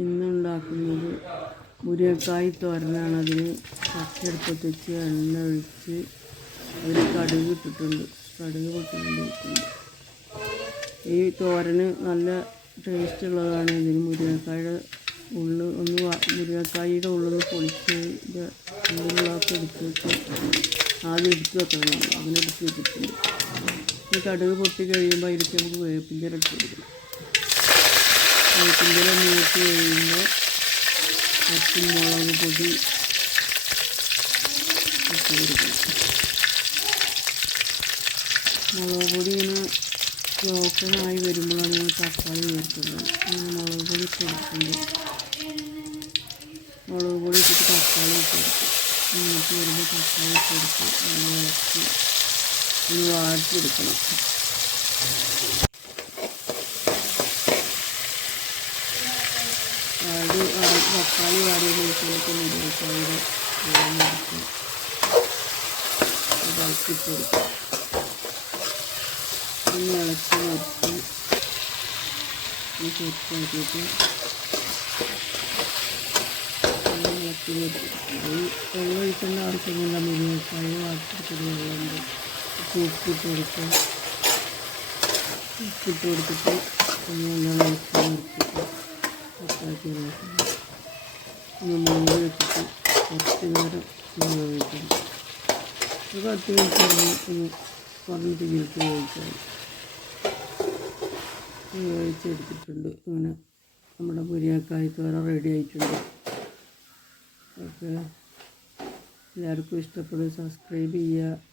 ഇന്നുണ്ടാക്കുന്നത് മുരിങ്ങക്കായ് തോരനാണ്. അതിന് പച്ചയെടുപ്പത്ത് വെച്ച് എണ്ണ ഒഴിച്ച് അതിൽ കടുക് ഇട്ടിട്ടുണ്ട്. കടുക് പൊട്ടിക്കൊണ്ടിരിക്കുന്നു. ഈ തോരന് നല്ല ടേസ്റ്റ് ഉള്ളതാണ്. ഇതിന് മുരിങ്ങക്കായുടെ ഉള്ളു ഒന്ന് മുരിക്കായുടെ ഉള്ളൊന്ന് പൊളിച്ച് ഉള്ളിലൊക്കെ വെച്ച് ആദ്യം എടുത്ത് വെക്കണം. അതിനെടുത്ത് വെച്ചിട്ടുണ്ട്. ഈ കടുക് പൊട്ടി കഴിയുമ്പോൾ അതിലേക്ക് നമുക്ക് വേപ്പിന്റെ ഇടയ്ക്ക് കൊടുക്കണം. വേപ്പിന്റെ മൂത്ത് കഴിയുമ്പോൾ പച്ചമുളക് പൊടി ഇട്ട് കൊടുക്കണം. മുളക് പൊടി ഇങ്ങനെ ബ്രോക്കനായി വരുമ്പോഴാണ് ഞങ്ങൾ തക്കാളി ചേർക്കുന്നത്. മുളക് പൊടി ഇട്ട് കൊടുക്കുന്നുണ്ട്. മുളക് പൊടി ഇട്ടിട്ട് തക്കാളി ഇട്ട് കൊടുക്കും. ഇങ്ങോട്ട് വരുമ്പോൾ തക്കാളി ഇട്ട് കൊടുക്കും ഇറച്ചി ഒന്ന് വാട്ടിയെടുക്കണം. തക്കാളി വാടി വെളുത്തുള്ളിക്ക് മുരിങ്ങക്കായുടെ വെള്ളം എടുക്കും ഇതാക്കിയിട്ട് കൊടുക്കും ഒന്ന് ആവശ്യമില്ല മുരിങ്ങക്കായ വാട്ടിയെടുത്തൊരു വെള്ളമുണ്ട്. ഉപ്പിട്ട് കൊടുക്കുക ഉപ്പിട്ട് കൊടുത്തിട്ട് ഒന്ന് നല്ലോണം ഇളക്കി നിർത്തിയിട്ട് സെറ്റാക്കി അങ്ങനെ വേവിക്കണം. ഒരു ഇങ്ങനെ നമ്മുടെ മുരിങ്ങക്കായ് തോര റെഡി ആയിട്ടുണ്ട്. ഓക്കെ. എല്ലാവർക്കും ഇഷ്ടപ്പെടും. സബ്സ്ക്രൈബ് ചെയ്യുക.